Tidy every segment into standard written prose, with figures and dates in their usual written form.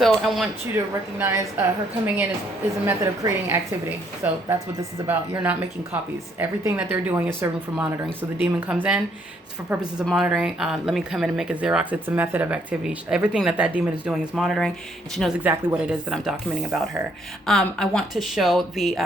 So I want you to recognize her coming in is a method of creating activity. So that's what this is about. You're not making copies. Everything that they're doing is serving for monitoring. So the demon comes in it's for purposes of monitoring. Let me come in and make a Xerox. It's a method of activity. Everything that demon is doing is monitoring, and she knows exactly what it is that I'm documenting about her. I want to show the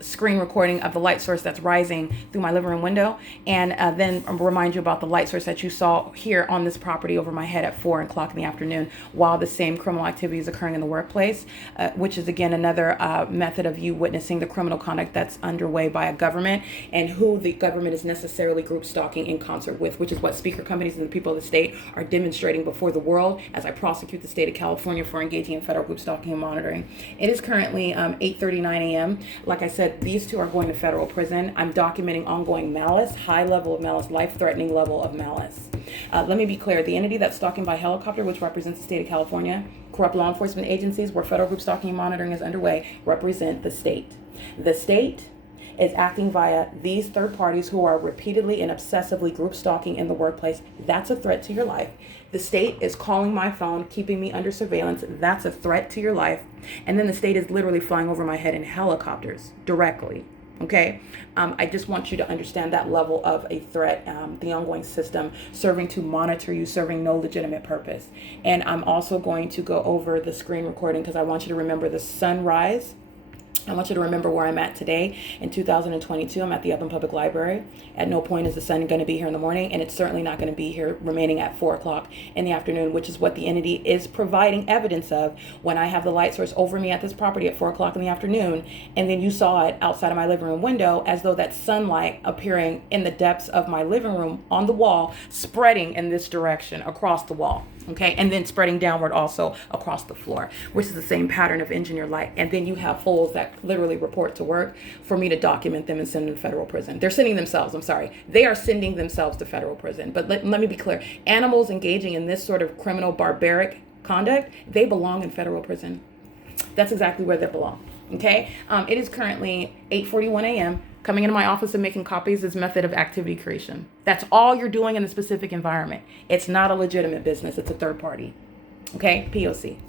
screen recording of the light source that's rising through my living room window, and then remind you about the light source that you saw here on this property over my head at 4 o'clock in the afternoon while the same criminal activity is occurring in the workplace, which is again another method of you witnessing the criminal conduct that's underway by a government and who the government is necessarily group stalking in concert with, which is what speaker companies and the people of the state are demonstrating before the world as I prosecute the state of California for engaging in federal group stalking and monitoring. It is currently 8:39 a.m. Like I said, these two are going to federal prison. I'm documenting ongoing malice, high level of malice, life-threatening level of malice. Let me be clear. The entity that's stalking by helicopter, which represents the state of California, corrupt law enforcement agencies where federal group stalking and monitoring is underway, represent the state. The state is acting via these third parties who are repeatedly and obsessively group stalking in the workplace. That's a threat to your life. The state is calling my phone, keeping me under surveillance. That's a threat to your life. And then the state is literally flying over my head in helicopters directly. Okay, I just want you to understand that level of a threat, the ongoing system serving to monitor you, serving no legitimate purpose. And I'm also going to go over the screen recording because I want you to remember the sunrise. I want you to remember where I'm at today in 2022. I'm at the Upland Public Library. At no point is the sun going to be here in the morning, and it's certainly not going to be here remaining at 4 o'clock in the afternoon, which is what the entity is providing evidence of when I have the light source over me at this property at 4 o'clock in the afternoon, and then you saw it outside of my living room window as though that sunlight appearing in the depths of my living room on the wall, spreading in this direction across the wall. Okay, and then spreading downward also across the floor, which is the same pattern of engineer light. And then you have holes that literally report to work for me to document them and send them to federal prison. They're sending themselves, I'm sorry. They are sending themselves to federal prison. But let me be clear. Animals engaging in this sort of criminal, barbaric conduct, they belong in federal prison. That's exactly where they belong. Okay, it is currently 8:41 a.m. Coming into my office and making copies is method of activity creation. That's all you're doing in a specific environment. It's not a legitimate business. It's a third party. Okay, P.O.C.